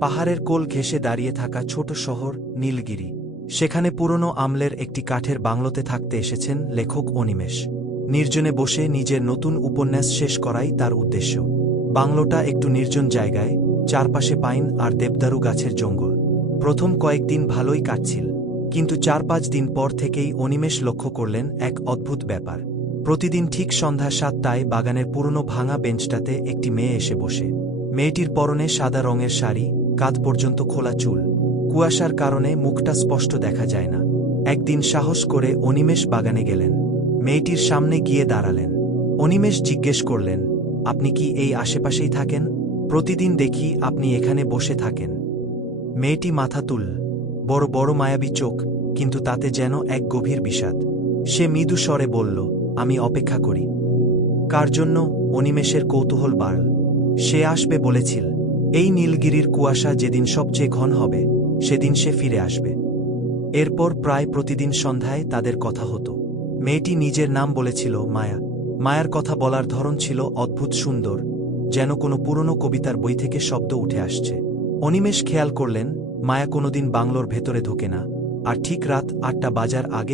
পাহাড়ের কোল ঘেঁষে দাঁড়িয়ে থাকা ছোট শহর নীলগিরি। সেখানে পুরনো আমলের একটি কাঠের বাংলোতে থাকতে এসেছেন লেখক অনিমেষ। নির্জনে বসে নিজের নতুন উপন্যাস শেষ করাই তার উদ্দেশ্য। বাংলোটা একটু নির্জন জায়গায়, চারপাশে পাইন আর দেবদারু গাছের জঙ্গল। প্রথম কয়েকদিন ভালোই কাটছিল, কিন্তু 4-5 দিন পর থেকেই অনিমেষ লক্ষ্য করলেন এক অদ্ভুত ব্যাপার। প্রতিদিন ঠিক সন্ধ্যা 7টায় বাগানের পুরনো ভাঙা বেঞ্চটাতে একটি মেয়ে এসে বসে। মেয়েটির পরনে সাদা রঙের শাড়ি, কাঁধ পর্যন্ত খোলা চুল। কুয়াশার কারণে মুখটা স্পষ্ট দেখা যায় না। একদিন সাহস করে অনিমেষ বাগানে গেলেন। মেয়েটির সামনে গিয়ে দাঁড়ালেন। অনিমেষ জিজ্ঞেস করলেন, আপনি কি এই আশেপাশেই থাকেন? প্রতিদিন দেখি আপনি এখানে বসে থাকেন। মেয়েটি মাথা তুলল, বড় বড় মায়াবী চোখ, কিন্তু তাতে যেন এক গভীর বিষাদ। সে মৃদু স্বরে বলল, আমি অপেক্ষা করি। কার জন্য? অনিমেষের কৌতূহল বাড়ল। সে আসবে বলেছিল। এই নীলগিরির কুয়াশা যেদিন সবচেয়ে ঘন হবে, সেদিন সে ফিরে আসবে। এরপর প্রায় প্রতিদিন সন্ধ্যায় তাদের কথা হতো। মেয়েটি নিজের নাম বলেছিল মায়া। মায়ার কথা বলার ধরন ছিল অদ্ভুত সুন্দর, যেন কোনো পুরনো কবিতার বই থেকে শব্দ উঠে আসছে। অনিমেষ খেয়াল করলেন, মায়া কোনোদিন বাংলোর ভেতরে ঢোকে না, আর ঠিক রাত 8টা বাজার আগে